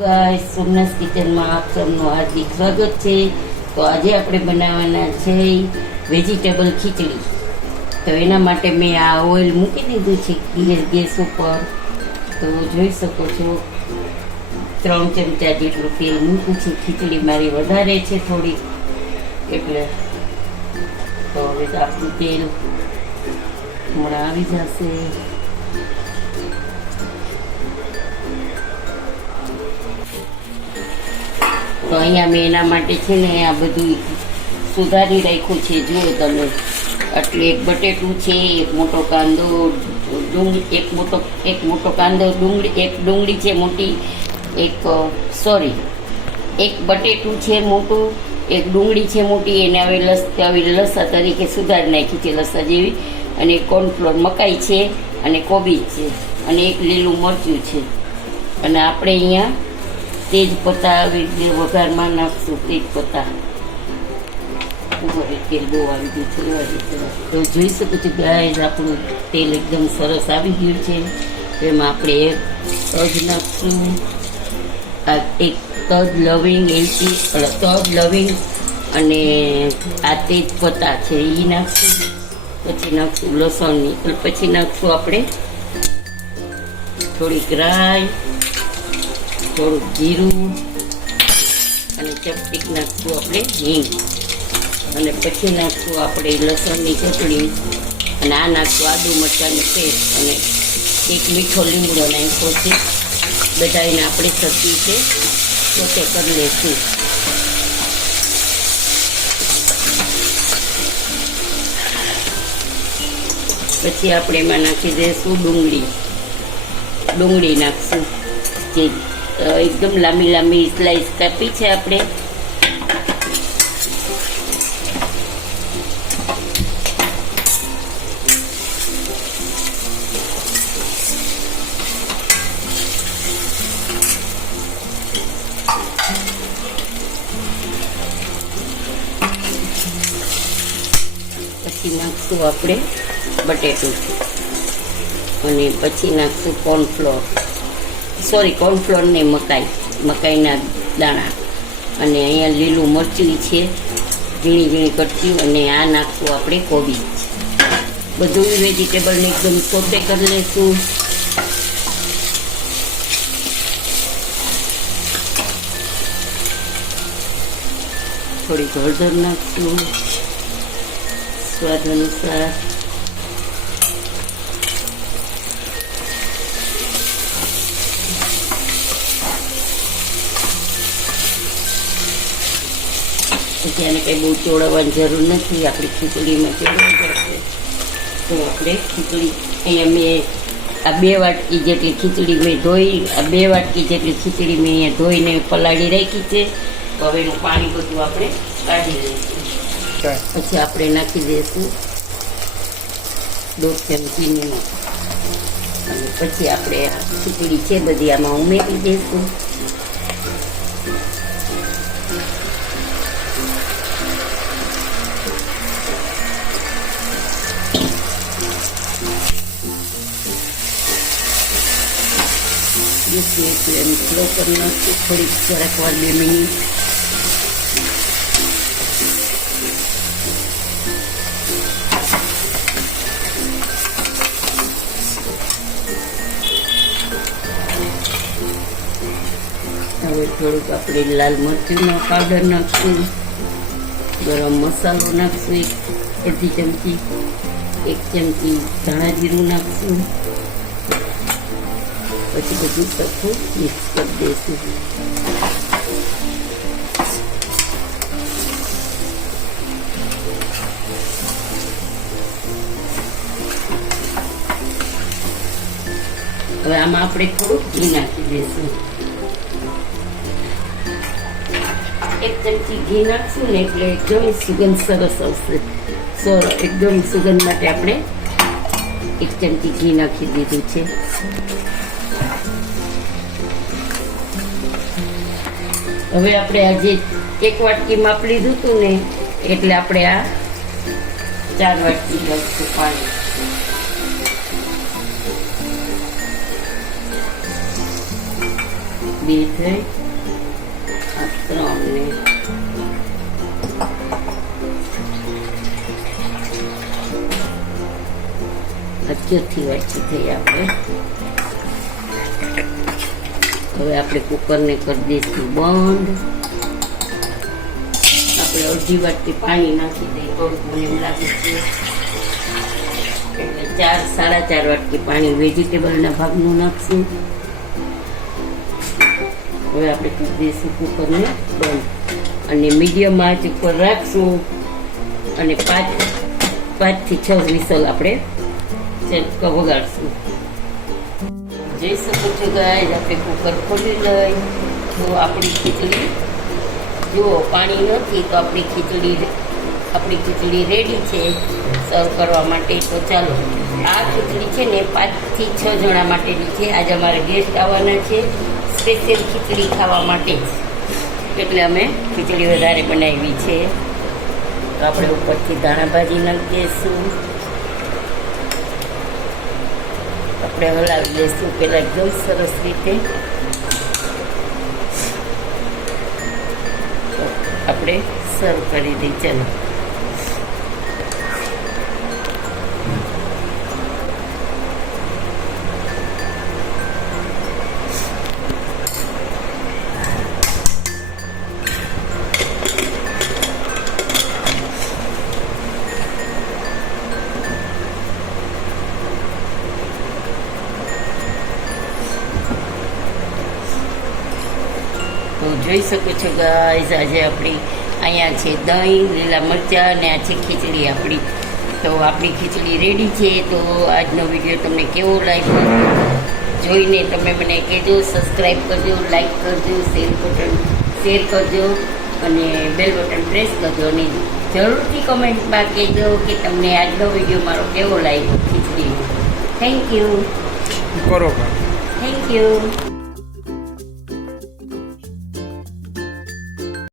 Guys, Somnath કિચનમાં આપ સૌનું હાર્દિક સ્વાગત છે। તો આજે આપણે બનાવવાના છે વેજીટેબલ ખીચડી। તો એના માટે મેં આ ઓઇલ મૂકી દીધું છે ગેસ ઉપર। તો જોઈ શકો છો 3 ચમચા જેટલું તેલ મૂકું છું। ખીચડી મારી વધારે છે થોડી, એટલે તો હવે આપણું તેલ હમણાં આવી જશે। તો અહીંયા મેં એના માટે છે ને આ બધું સુધારી રાખ્યું છે। જુઓ તમે, એટલે એક બટેટું છે, એક મોટો કાંદો, એક મોટો કાંદો, એક ડુંગળી છે મોટી, એક બટેટું છે મોટું, એક ડુંગળી છે મોટી, એને હવે લસા તરીકે સુધારી નાખી છે, લસા જેવી, અને કોર્નફ્લોર મકાઈ છે, અને કોબીજ છે, અને એક લીલું મરચું છે। અને આપણે અહીંયા તેજ પત્તા આવી રીતે વઘારમાં નાખશું। તેજ પત્તા તેલ બહુ આવી ગયું છે। તો જોઈ શકો છો ગાઈસ, આપણું તેલ એકદમ સરસ આવી ગયું છે। એમાં આપણે એક તજ નાખશું, એક તજ લવિંગ અને આ તેજ પત્તા છે એ નાખશું। પછી નાખશું લસણની, પછી નાખશું આપણે થોડીક રાઈ, થોડુંક જીરું, અને ચપટીક નાખશું આપણે હિંગ, અને પછી નાખશું આપણે લસણની ચટણી, અને આ નાખશું આદુ મરચાંની પેસ્ટ, અને એક મીઠો લીમડો નાખ્યો છે। બધાને આપણે સરખી છે સોતે કરી લઈશું। પછી આપણે એમાં નાખી દઈશું ડુંગળી નાખશું, જે એકદમ લાંબી સ્લાઈસ કાપી છે આપણે। પછી નાખશું આપણે બટેટું, અને પછી નાખશું કોર્નફ્લોર ને મકાઈના દાણા, અને અહીંયા લીલું મરચું છે ઝીણી કટકી, અને આ નાખશું આપણે કોબીજ। બધું વેજીટેબલને એકદમ સોતે કરી લઈશું। થોડીક હળદર નાખશું સ્વાદ અનુસાર, પછી આને કંઈ બહુ ચોળવવાની જરૂર નથી, આપણી ખીચડીમાં ચોળવાઈ જશે। તો આપણે ખીચડી અહીંયા મેં આ 2 વાટકી જેટલી ખીચડી મેં ધોઈ, આ 2 વાટકી જેટલી ખીચડી મેં અહીંયા ધોઈને પલાળી રાખી છે। તો હવે એનું પાણી બધું આપણે કાઢી લઈશું। પછી આપણે નાખી દઈશું 1/2 ચમચી નિમક, અને પછી આપણે આ ખીચડી છે બધી આમાં ઉમેરી દઈશું। ફ્લેમ સ્લો કરી નાખશું થોડીક, જરાક વાર 2 મિનિટ। હવે થોડુંક આપણે લાલ મરચુંનો પાવડર નાખશું, ગરમ મસાલો નાખશું 1 ચમચી, 1 ચમચી ધાણા જીરું નાખશું। પછી બધું સરખું મિક્સ કરી દઈશું। હવે આમાં આપણે થોડું ઘી નાખી દઈશું। 1 ચમચી ઘી નાખશું ને એટલે એકદમ સુગંધ સરસ આવશે। એકદમ સુગંધ માટે આપણે 1 ચમચી ઘી નાખી દીધું છે। હવે આપણે આજે 1 વાટકી માપ લીધું હતું ને, એટલે આપણે આ 4 વાટકી નાખશું પાણી। 2 થઈ, આ 3 ને ચોથી વાટકી થઈ આપણે. હવે આપણે કુકરને કરી દઈશું બંધ. આપણે અડધી વાટકી પાણી નાખી દઈએ, થોડુંક મને એમ લાગે છે એટલે 4-4.5 વાટકી પાણી વેજીટેબલના ભાગનું નાખશું. હવે આપણે કરી દઈશું કુકરને બંધ અને મીડિયમ આંચ ઉપર રાખશું અને 5 થી 6 વિસલ આપણે વગાડશું. જોઈ શકો છો ગાઈસ, આપણે કુકર ખોલી લઈ તો આપણી ખીચડી, જુઓ પાણી નથી તો આપણી ખીચડી રેડી છે સર્વ કરવા માટે. તો ચાલો, આ ખીચડી છે ને 5 થી 6 જણા માટેની છે. આજે અમારે ગેસ્ટ આવવાના છે સ્પેશિયલ ખીચડી ખાવા માટે જ, એટલે અમે ખીચડી વધારે બનાવી છે. તો આપણે ઉપરથી ધાણા ભાજી નાખી દઈશું. આપણે હલાવી દઈશું પહેલાં એકદમ સરસ રીતે. આપણે સર્વ કરી દઈએ. ચાલો, તો જોઈ શકો છો ગાઈસ, આજે આપણી અહીંયા છે દહીં, લીલા મરચાં અને આ છે ખીચડી આપણી. તો આપણી ખીચડી રેડી છે. તો આજનો વિડીયો તમને કેવો લાગ્યો જોઈને તમે મને કહેજો. સબસ્ક્રાઈબ કરજો, લાઈક કરજો, શેર કરજો અને બેલ બટન પ્રેસ કરજો અને જરૂરથી કમેન્ટમાં કહેજો કે તમને આજનો વિડીયો મારો કેવો લાગ્યો ખીચડીનો. Thank you. Thank you.